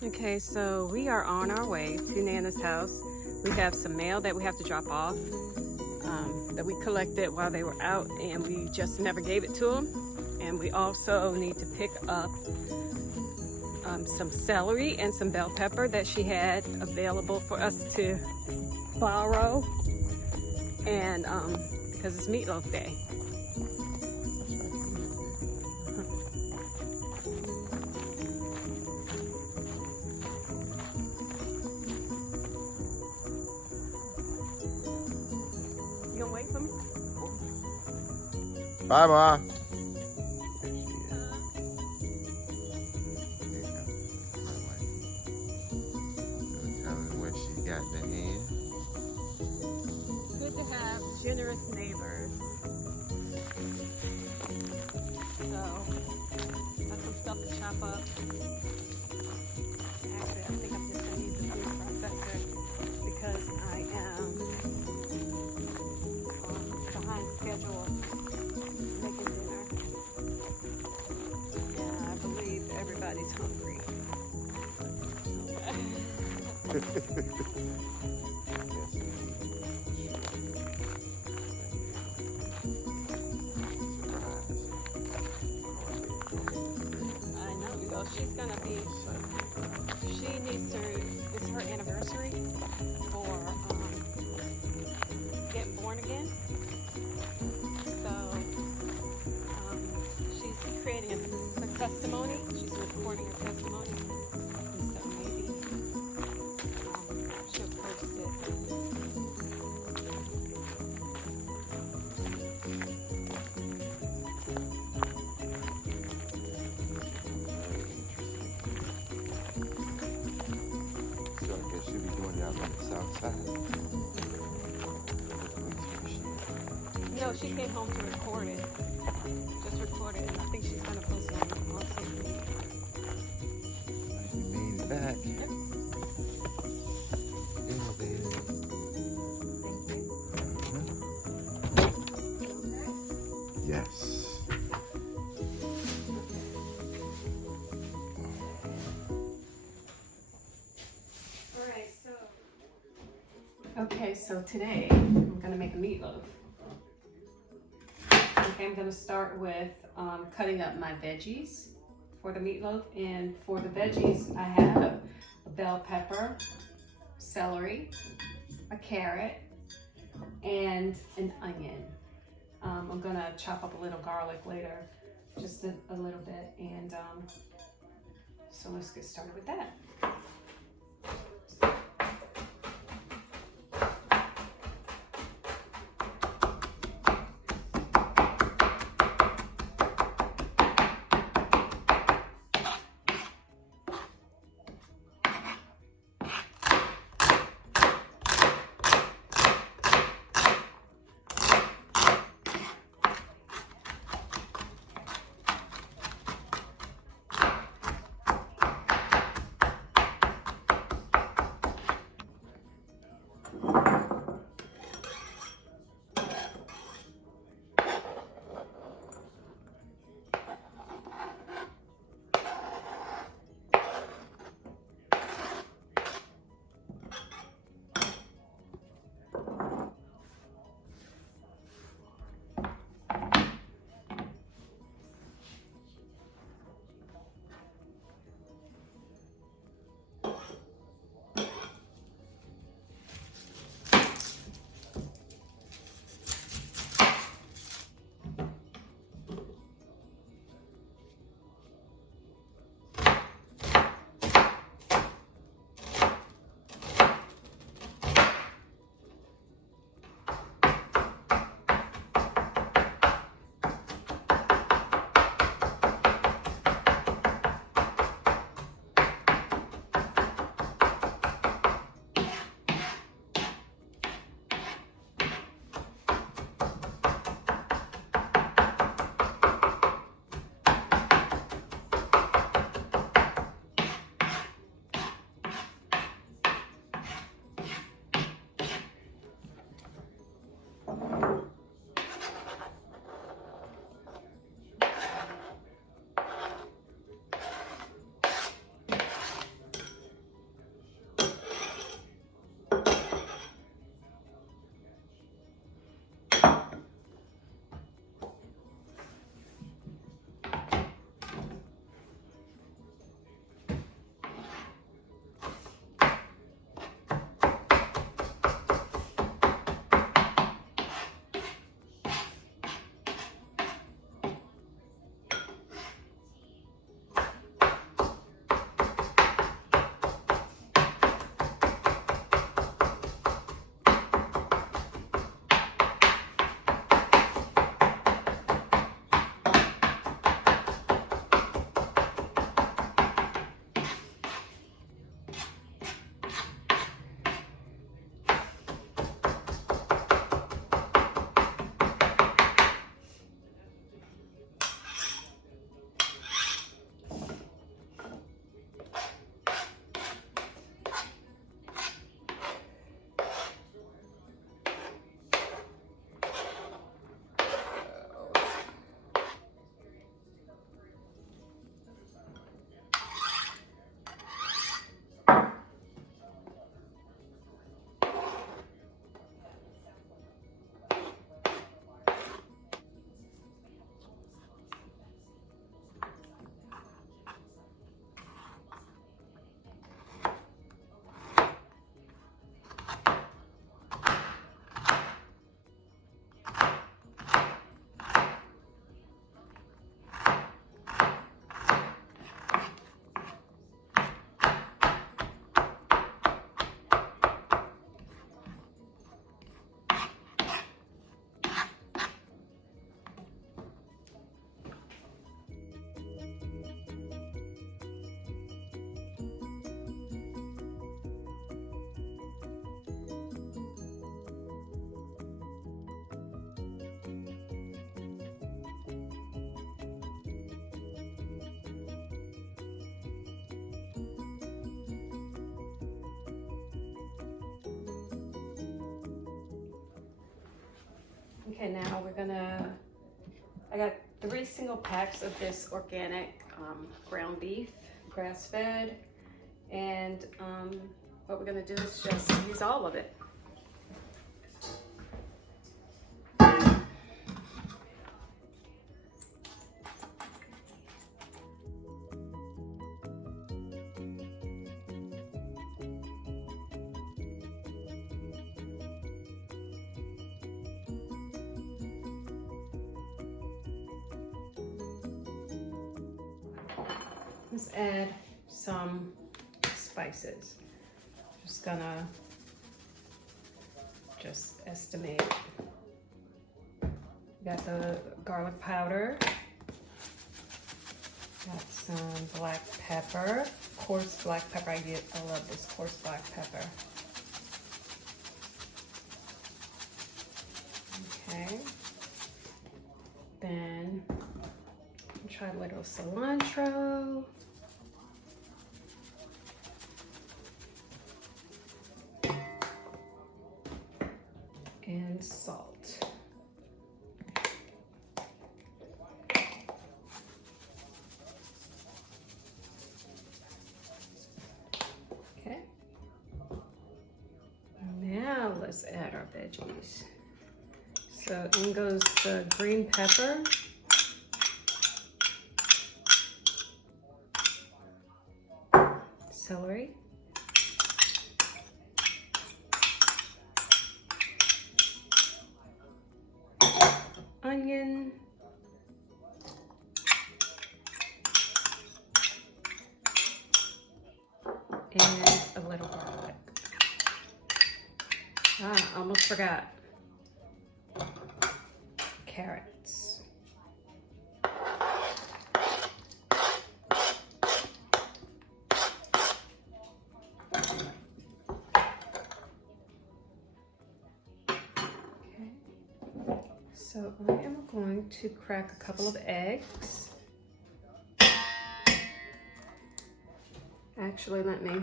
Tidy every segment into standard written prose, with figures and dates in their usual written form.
Okay, so we are on our way to Nana's house. We have some mail that we have to drop off that we collected while they were out, and we just never gave it to them. And we also need to pick up some celery and some bell pepper that she had available for us to borrow, and because it's meatloaf day. You gonna wait for me? Bye, Ma. Got the hand. Good to have generous neighbors. So, got some stuff to chop up. Actually, I think I'm just going to use the food processor because I am behind schedule making dinner. And I believe everybody's hungry. I know, she's gonna be, she needs to, it's her anniversary for getting born again. So she's creating a testimony, she's recording her testimony. And so maybe she'll post it. So I guess she'll be doing it out on the south side. No, she came home to record it. Just record it, and I think she's gonna post it on social media. We made it back. Yes. Alright, okay, so today I'm gonna make a meatloaf. Okay, I'm gonna start with cutting up my veggies for the meatloaf, and for the veggies I have a bell pepper, celery, a carrot, and an onion. I'm gonna chop up a little garlic later, just a little bit, and so let's get started with that. Okay, now I got 3 single packs of this organic ground beef, grass-fed, and what we're gonna do is just use all of it. Let's add some spices. Just gonna estimate. Got the garlic powder. Got some black pepper, coarse black pepper. I love this coarse black pepper. Okay. Then try a little cilantro. And salt. Okay. Now let's add our veggies. So in goes the green pepper. Celery. Onion. And a little garlic. Almost forgot. Carrots. So I am going to crack a couple of eggs. Actually, let me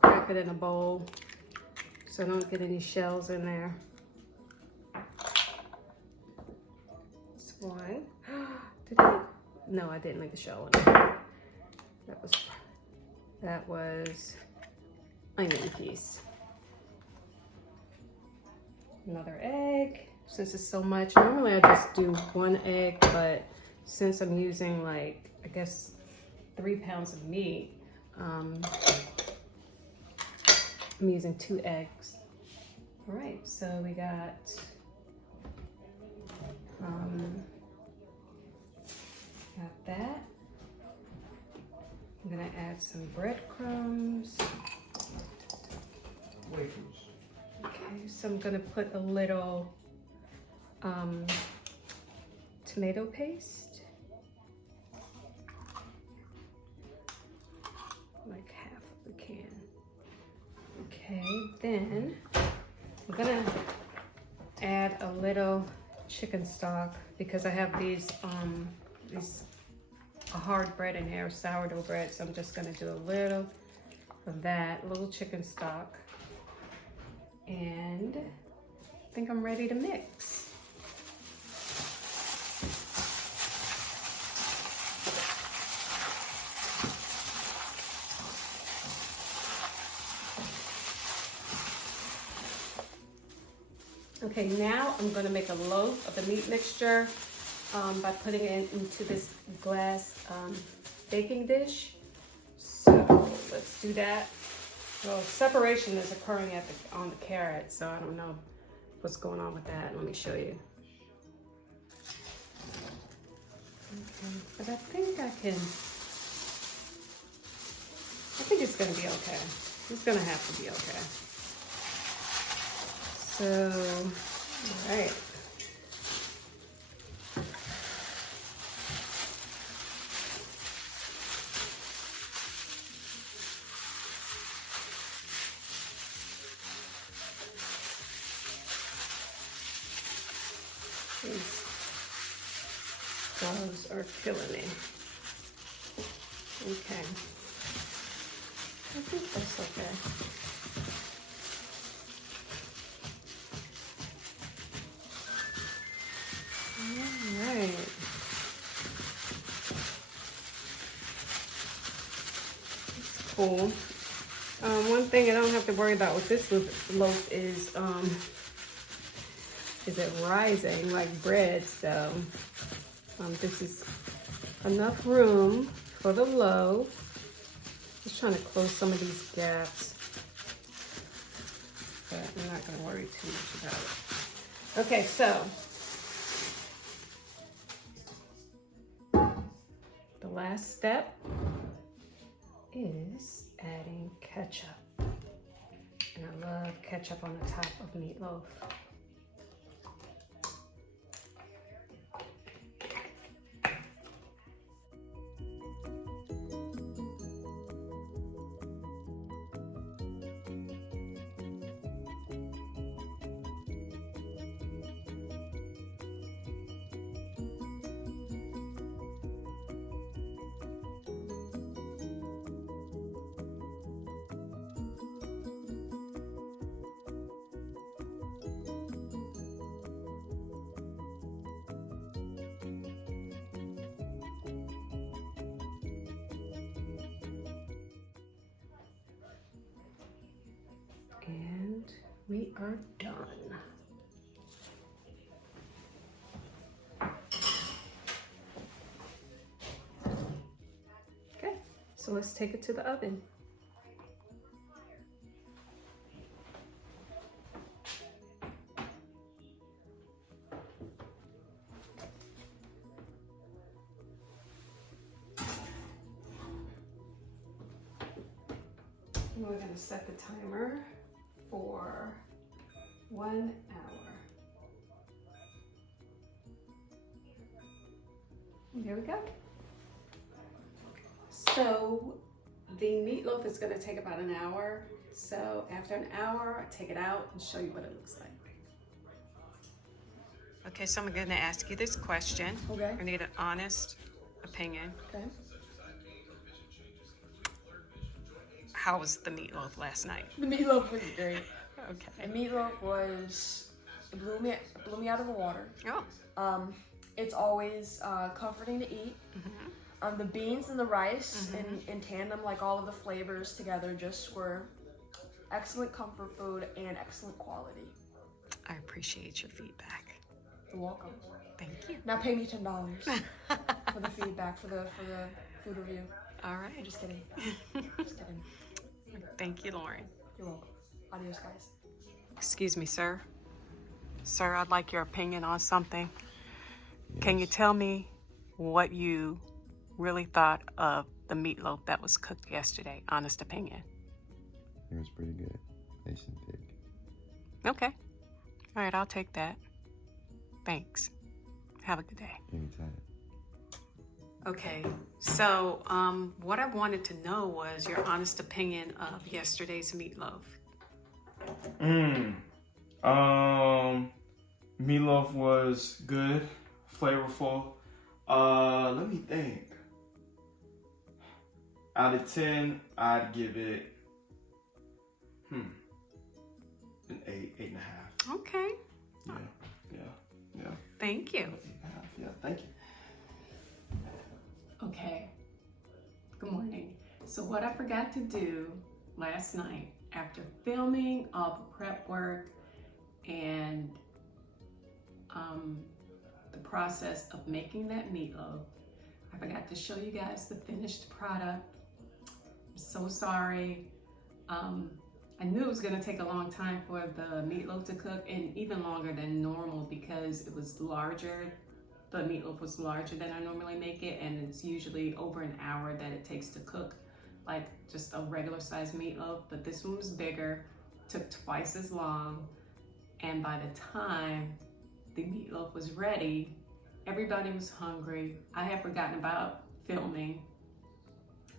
crack it in a bowl so I don't get any shells in there. That's one. Did I? No, I didn't leave the shell in there. That was onion piece. Another egg. Since it's so much, normally I just do 1 egg, but since I'm using like, I guess 3 pounds of meat, I'm using 2 eggs. All right, so we got that. I'm gonna add some breadcrumbs. Wafers. Okay, so I'm gonna put a little tomato paste, like half of a can. Okay, then I'm gonna add a little chicken stock because I have these a hard bread in here, sourdough bread, so I'm just gonna do a little of that, a little chicken stock, and I think I'm ready to mix. Okay, now I'm gonna make a loaf of the meat mixture by putting it into this glass baking dish. So let's do that. Well, separation is occurring on the carrot, so I don't know what's going on with that. Let me show you. Okay, but I think it's gonna be okay. It's gonna have to be okay. So, all right. These dogs are killing me. Okay. I think that's okay. full. One thing I don't have to worry about with this loaf is it rising like bread. So this is enough room for the loaf. Just trying to close some of these gaps, but I'm not going to worry too much about it. Okay, so the last step is adding ketchup. And I love ketchup on the top of meatloaf. And we are done. Okay, so let's take it to the oven. And we're going to set the timer for 1 hour. There we go. So the meatloaf is going to take about an hour. So after an hour, I take it out and show you what it looks like. Okay, so I'm going to ask you this question. Okay. I need an honest opinion. Okay. How was the meatloaf last night? The meatloaf was great. Okay. The meatloaf was, it blew me out of the water. Oh. It's always comforting to eat. Mm-hmm. The beans and the rice Mm-hmm. in tandem, like all of the flavors together, just were excellent comfort food and excellent quality. I appreciate your feedback. You're welcome. Thank you. Now pay me $10 for the feedback, for the food review. All right. I'm just kidding. Just kidding. Thank you, Lauren. You're welcome. Adios, guys. Excuse me, sir. Sir, I'd like your opinion on something. Can you tell me what you really thought of the meatloaf that was cooked yesterday? Honest opinion. It was pretty good. Nice and thick. Okay. All right, I'll take that. Thanks. Have a good day. Anytime. Okay, so what I wanted to know was your honest opinion of yesterday's meatloaf. Meatloaf was good, flavorful. Let me think. Out of 10, I'd give it an 8.5. Okay, Yeah. thank you. 8.5. Yeah, thank you. Okay, good morning. So what I forgot to do last night after filming all the prep work and the process of making that meatloaf, I forgot to show you guys the finished product. I'm so sorry. I knew it was gonna take a long time for the meatloaf to cook, and even longer than normal because it was larger. The meatloaf was larger than I normally make it, and it's usually over an hour that it takes to cook like just a regular sized meatloaf, but this one was bigger, took twice as long, and by the time the meatloaf was ready, everybody was hungry. I had forgotten about filming,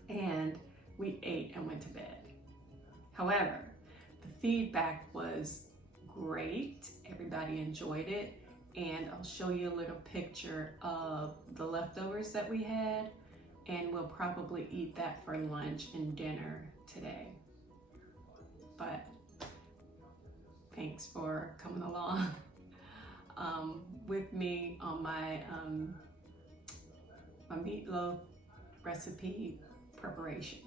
and we ate and went to bed. However, the feedback was great. Everybody enjoyed it. And I'll show you a little picture of the leftovers that we had, and we'll probably eat that for lunch and dinner today. But thanks for coming along with me on my my meatloaf recipe preparation.